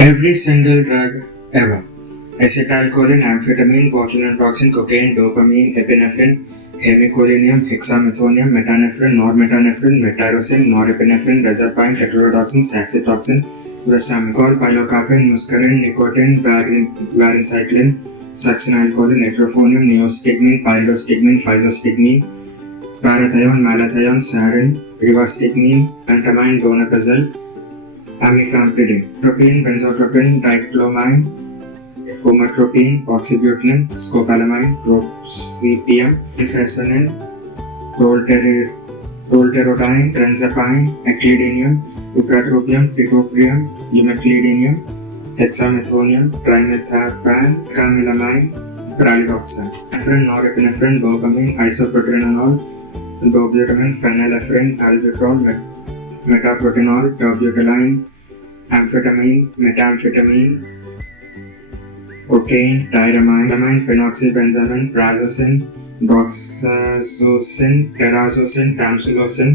Every single drug ever. Acetylcholine, amphetamine, botulinum toxin, cocaine, dopamine, epinephrine, hemicoline, hexamethonium, metanephrine, normetanephrine, metyrosine, norepinephrine, diazepam, tetrodotoxin, saxitoxin, vesamicol, pilocarpine, muscarine, nicotine, varenicline, succinylcholine, etrophonium, neostigmine, pyridostigmine, physostigmine, parathione, malathione, sarin, rivastigmine, pentamine, donepezil, amifampridine, propine, benzotropine, diclomine, homatropine, oxybutynin, scopolamine, procopio, effervescin, tolterodine, benzapine, aclidinium, ipratropium, tiotropium, umeclidinium, hexamethonium, trimethaphan, camelamine, pralidoxine, epinephrine, norepinephrine, dopamine, isoproterenol, dobutamine, phenylephrine, albuterol, metaprotenol, dobutyline, amphetamine, methamphetamine, cocaine, tyramine, phenoxybenzamine, prazosin, doxazosin, terazosin, tamsulosin,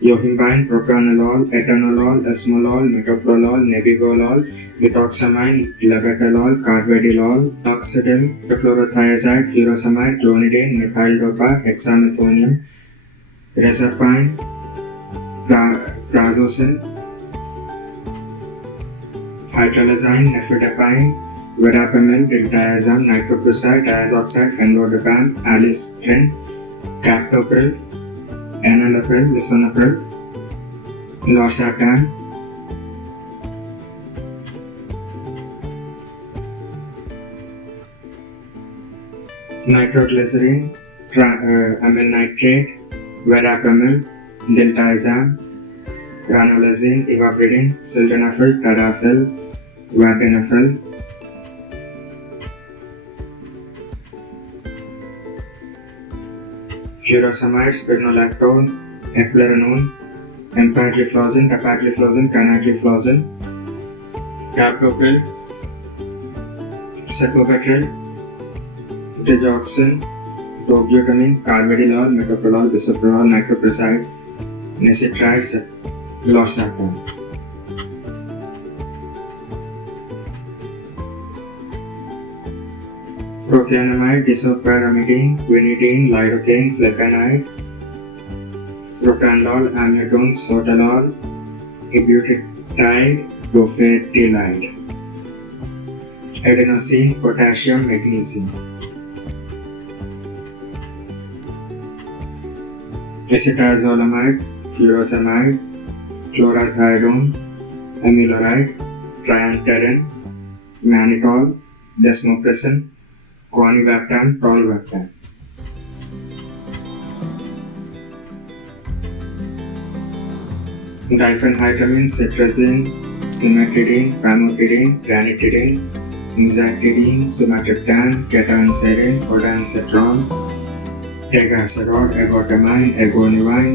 yohimbine, propranolol, etanolol, esmolol, metoprolol, nebivolol, methoxamine, labetalol, carvedilol, oxidil, chlorothiazide, furosemide, clonidine, methyl-dopa, hexamethonium, rezapine, prazosin, hydralazine, nifedipine, verapamil, diltiazem, nitroprusside, diazoxide, phenlodipam, aliskiren, captopril, enalapril, lisinopril, losartan, nitroglycerin, amyl nitrate, verapamil, diltiazem, ranolazine, ivabradine, sildenafil, tadalafil, vardenafil, furosemide, spironolactone, eplerenone, empagliflozin, dapagliflozin, canagliflozin, captopril, sacubitril, digoxin, dobutamine, carvedilol, metoprolol, bisoprolol, nitroprusside, nicitride, losartan. Procainamide, disopyramidine, quinidine, lidocaine, flecainide, propranolol, amiodarone, sotalol, ibutitide, profetilide, adenosine, potassium, magnesium, acetazolamide, furosemide, chlorothiazide, amiloride, triamterene, mannitol, desmopressin, conivaptan, tolvaptan. Diphenhydramine, cetirizine, cimetidine, famotidine, ranitidine, nizatidine, sumatriptan, ketanserin, ondansetron, tegaserol, ergotamine, ergonivine,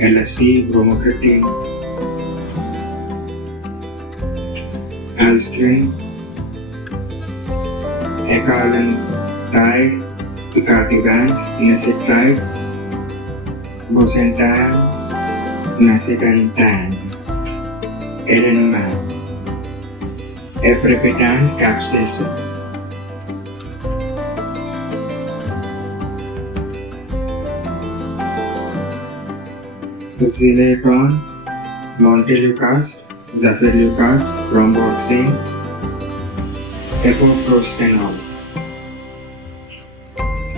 LSD, bromocriptine, alstrin, ecallantide, icatibant, nicitride, bosentan, nacitantan, erenumab, eprepitan, capsaicin. Zileton, montelukast, zafirlukast, thromboxane, epoprostenol,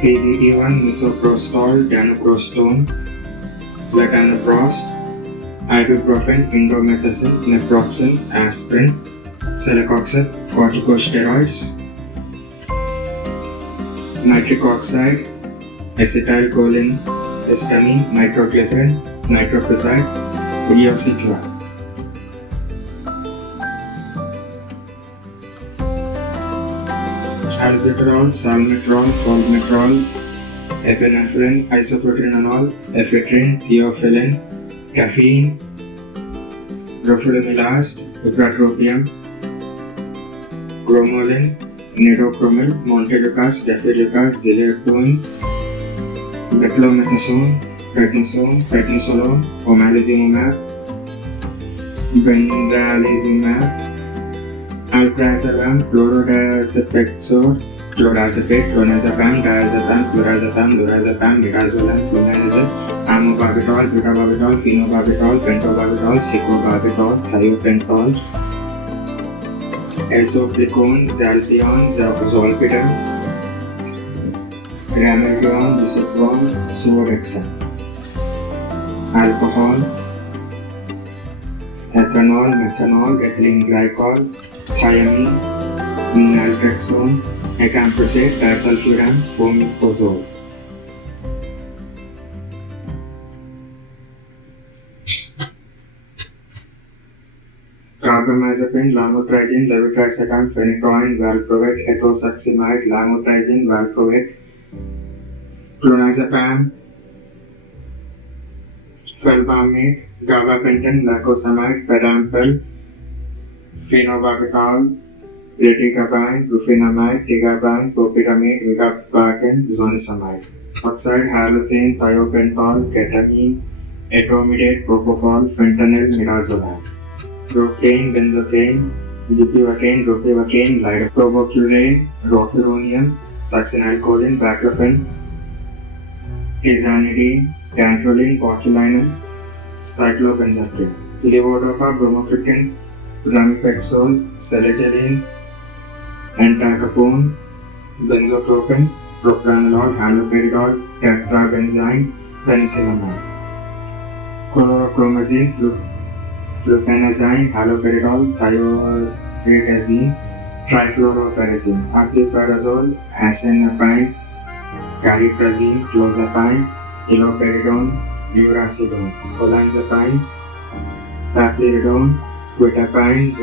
PGD1, misoprostol, danoprostone, latanoprost, ibuprofen, indomethacin, naproxen, aspirin, celecoxib, corticosteroids, nitric oxide, acetylcholine, histamine, nitroglycerin, nitroprusside, riociguat. Albuterol, salmeterol, formoterol, epinephrine, isoproterenol, ephedrine, theophylline, caffeine, roflumilast, ipratropium, cromolyn, nidocromil, montelukast, dafilucast, zileton, beclomethasone, prednisolone, omalizumab, bendalizumab, alprazolam, chlorodiazepixone, chlordiazepate, clonazepam, diazepam, clorazepam, lorazepam, midazolam, flumanazole, amobarbitol, butarbitol, phenobarbital, pentobarbital, secobarbital, thiopentol, esoplicone, zalpion, zolpidem, ramildion, bisoprol, suvorexan. Alcohol, ethanol, methanol, ethylene glycol, thiamine, naltrexone, acamprosate, disulfiram, fomepizole. Carbamazepine, lamotrigine, levetiracetam, phenytoin, valproate, ethosuximide, lamotrigine, valproate, clonazepam, felbamate, gabapentin, lacosamide, pedampel, phenobarbital, reticabine, rufinamide, tigabine, propyramide, vigabatrin, zonisamide. Oxide, halothane, thiopentol, ketamine, etomidate, propofol, fentanyl, midazolam. Procaine, benzocaine, bupivacaine, ropivacaine, lidocaine, rocuronium, succinylcholine, baclofen, tizanidine, dantrolene, botulinum, cyclobenzaprine. Levodopa, bromocriptine, ramipexole, selegiline, entacapone, benzotropine, propranolol, haloperidol, tetrabenzine, penicillamine. Chlorpromazine, fluconazine, haloperidol, thioridazine, trifluoroperazine, aripiprazole, acenapine, cariprazine, clozapine, iloperidone, urasidone, olanzapine, papliridone, quetiapine,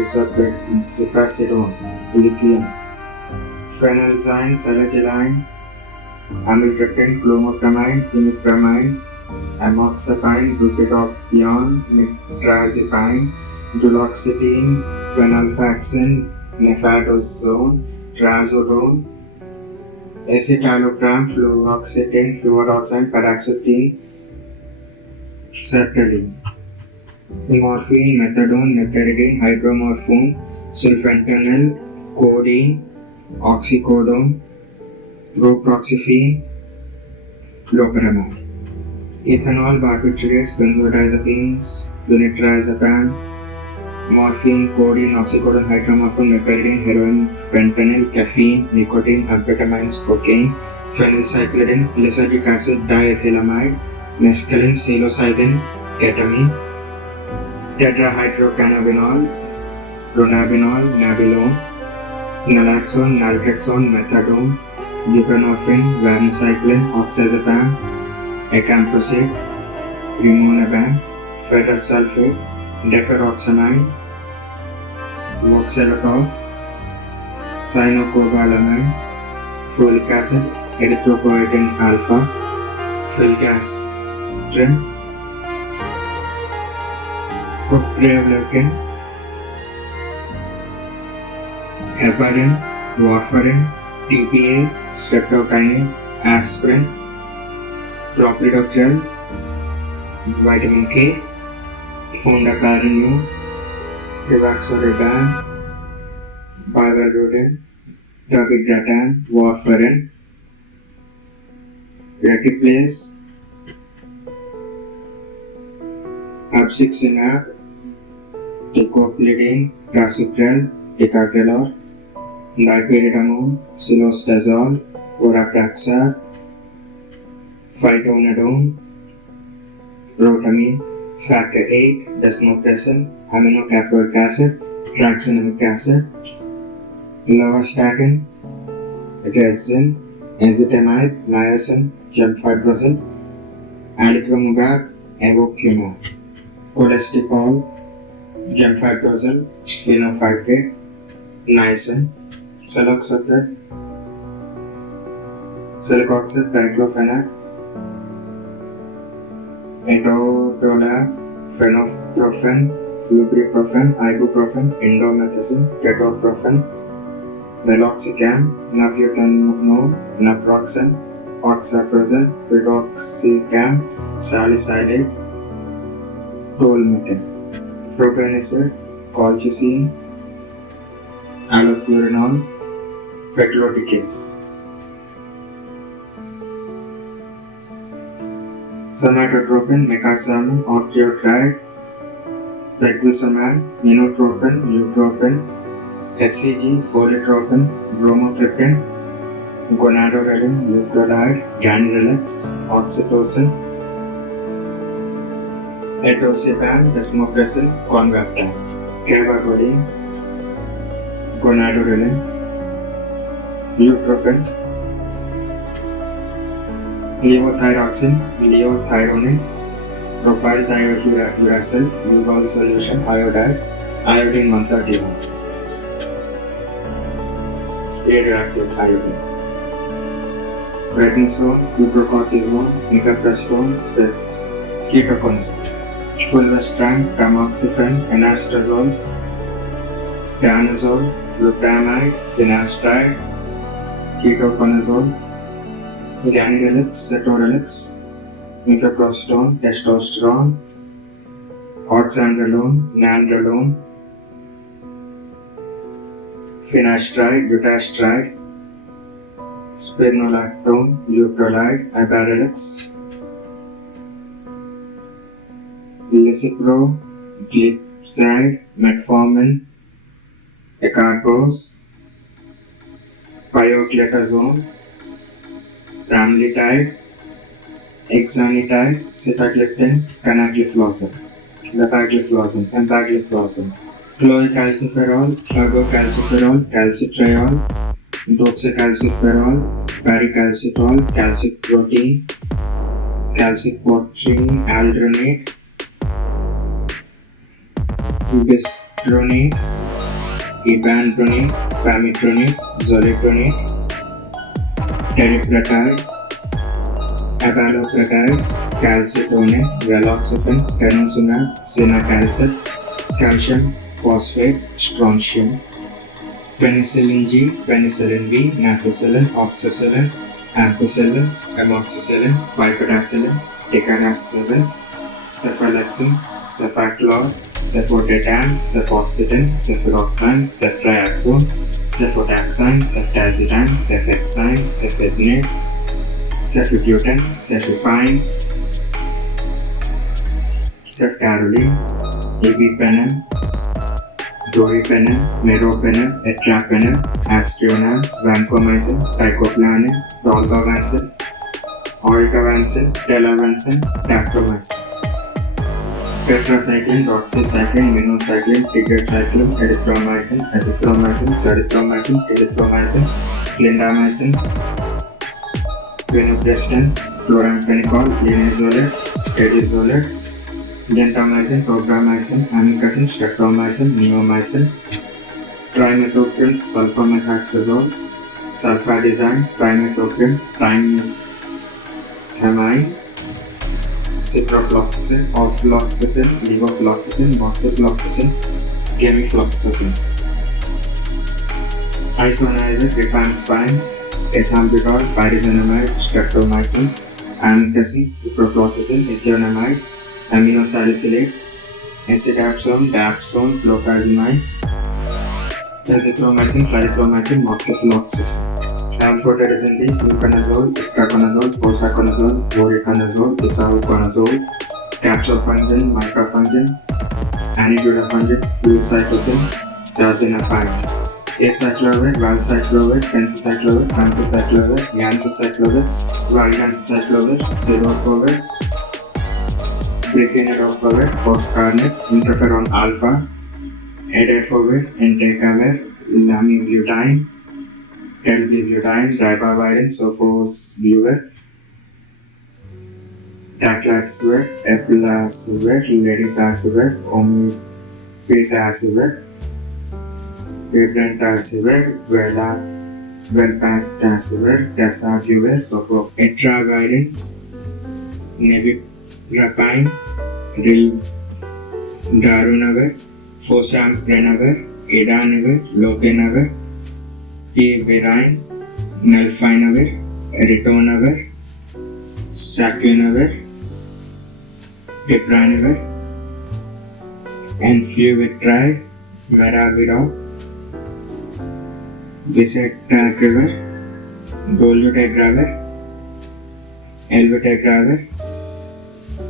ziprasidone, lithium, phenelzine, selegiline, amitriptyline, clomipramine, imipramine, amoxapine, bupivacaine, nitrazepine, duloxetine, venlafaxine, nefadozone, trazodone, escitalopram, fluoxetine, fluoroxine, paroxetine, sertraline. Morphine, methadone, neperidine, hydromorphone, sulfentanyl, codeine, oxycodone, proproxifene, loperamide. Ethanol, barbiturates, benzodiazepines, flunitrazepam, morphine, codeine, oxycodone, hydromorphone, neperidine, heroin, fentanyl, caffeine, nicotine, amphetamines, cocaine, phenylcyclidine, lysergic acid, diethylamide, mescaline, psilocybin, ketamine, tetrahydrocannabinol, dronabinol, nabilone, naloxone, naltrexone, methadone, buprenorphine, varenicline, oxazepam, acamprosate, rimonabam, ferrous sulfate, deferoxamine, voxelotor, cyanocobalamin, folic acid, erythropoietin alpha, filgrastim, propiontin, heparin, warfarin, TPA, streptokinase, aspirin, clopidogrel, vitamin K, fondaparinone, rivaroxaban, bivalirudin, dabigatran, warfarin, retiplase, abciximab, teicoplanin, prasugrel, ticagrelor, dipyridamole, cilostazol, orapraxar, phytonadione, protamine, factor VIII, desmopressin, aminocaproic acid, tranexamic acid, lovastatin, resin, ezetimibe, niacin, gemfibrozil, alicromab, evoquimab, cholesterol, gemfibrozil, fenofibrate, niacin, celecoxib, diclofenac, etodolac, phenoprofen, flubriprofen, ibuprofen, indomethacin, ketoprofen, meloxicam, nabutanol, naproxen, oxaprozin, piroxicam, salicylate, tolmetin, propenicid, colchicine, allopurinol, pegloticase. Somatotropin, mecasamin, octreotide, pegosamine, minotropin, eutropin, HCG, polytropin, bromocriptin, gonadotropin, leuprolide, ganirelix, oxytocin, etosipam, desmopressin, convaptan, cavacoline, gonadotropin, eutropin, levothyroxine, leothyronine, propyl thiouracil, Lugol solution, iodide, iodine 131, radioactive iodine, prednisone, fluorocortisone, mifepristone, ketoconazole, fulvestrant, tamoxifen, anastrozole, danazole, flutamide, finasteride, ketoconazole, ganirelix, cetorelix, mifeprostone, testosterone, oxandrolone, nandrolone, finasteride, dutasteride, spironolactone, leuprolide, ibarelix, lisicro, glipizide, metformin, acarbose, pioglitazone, ramlitide, hexanitide, sitagliptin, canagliflozin, dapagliflozin, empagliflozin, chlorocalciferol, ergocalciferol, calcitriol, doxycalciferol, paricalcitol, calciprotein, calcipotriene, aldronate, bistronate, ibandronate, pamidronate, zolidronate, teriparatide, abaloparatide, calcitonin, raloxifene, denosumab, zinacalcet, calcium phosphate, strontium, penicillin G, penicillin B, nafcillin, oxacillin, ampicillin, amoxicillin, bipedacillin, ticaracillin, cephalexin, cefaclor, cefotetan, cefoxetin, cefuroxime, ceftriaxone, cefotaxime, ceftazidime, cefexime, cefidnate, cefibutyn, cefipime, ceftaroline, abipenem, doripenem, meropenem, atrapenem, aztreonam, vancomycin, teicoplanin, dolbavancin, oricavancin, telavancin, daptomycin, tetracycline, doxycycline, minocycline, tigecycline, erythromycin, azithromycin, clarithromycin, erythromycin, clindamycin, vincristine, chloramphenicol, linezolid, etizolid, gentamicin, tobramycin, amikacin, streptomycin, neomycin, trimethoprim, sulfamethoxazole, sulfadazine, trimethoprim, trimethamine, ciprofloxacin, ofloxacin, levofloxacin, moxifloxacin, gemifloxacin, isoniazid, rifampicin, ethambutol, pyrazinamide, streptomycin, amikacin, ciprofloxacin, ethionamide, aminosalicylate, acetapsone, dapsone, clofazimide, azithromycin, clarithromycin, moxifloxacin, amphotericin B, fluconazole, itraconazole, posaconazole, voriconazole, isavuconazole, capsofungin, micafungin, anidulafungin, flucytosine, daltenaphine, acyclovir, valcyclovir, tensocyclovir, panthocyclovir, ganciclovir, valganciclovir, cidofovir, briquinidofovir, foscarnet, interferon alpha, edafovir, entecavir, lamivudine, telbivudine, ribavirin, sofosbuvir, tacrexivir, eplasivir, ledipasivir, omeprazivir, pibrentasivir, velpatasivir, dasavir, etravirin, nevirapine, rildarunavir, fosamprenavir, idanavir, lopinavir, pivirine, nalfinavir, ritonavir, sacunovir, piperanavir, enfuvitride, maraviroc, bisetegravir, dolutegravir, elvitegravir,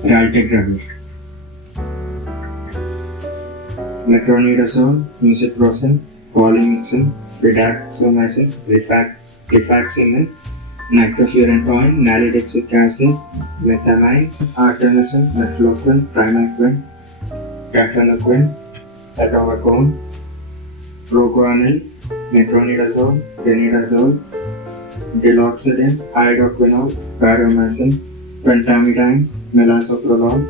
raltegravir. Metronidazole, misoprostol, polymyxin, fidaxomicin, rifaximin, nitrofurantoin, nalidixic acid, methamine, artemisinin, mefloquine, primaquine, cafenoquine, atovaquone, proguanil, metronidazole, benidazole, diloxidine, hydroquinone, pyromycin, pentamidine, melasoprolol,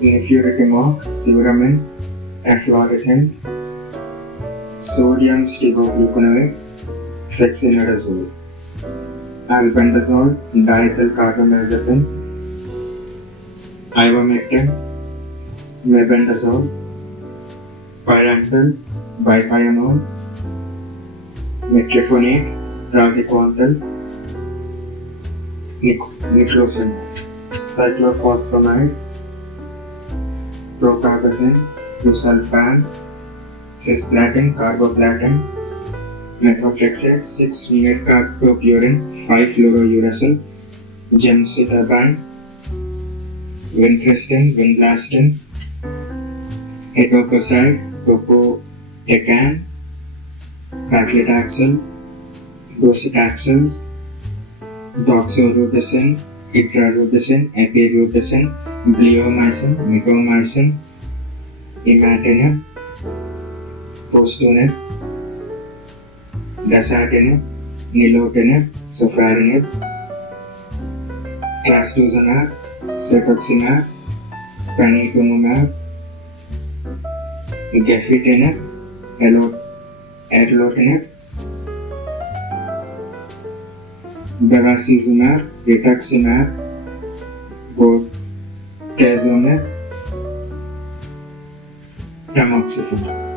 nifurtimox, suramin, eflornithine, sodium stibogluconate, fexinidazole, albendazole, diethyl carbamazepine, ivermectin, mebendazole, pyrantel, bithiamone, metrefonate, praziquantel, niclosamide, cyclophosphamide, procarbazine, busulfan, cisplatin, carboplatin, methotrexate, 6-metcarbopurin, 5-fluorouracil, gemcitabine, vincristine, vinblastin, etoposide, topotecan, paclitaxel, docetaxels, doxorubicin, itrarubicin, epirubicin, bleomycin, mitomycin, imatinib, postunib, dasatinib, nilotinib, sofarinib, trastuzumab, cetuximab, panitumumab, gefitinib, erlotinib, bevacizumab, rituximab, bortezomib, tamoxifen.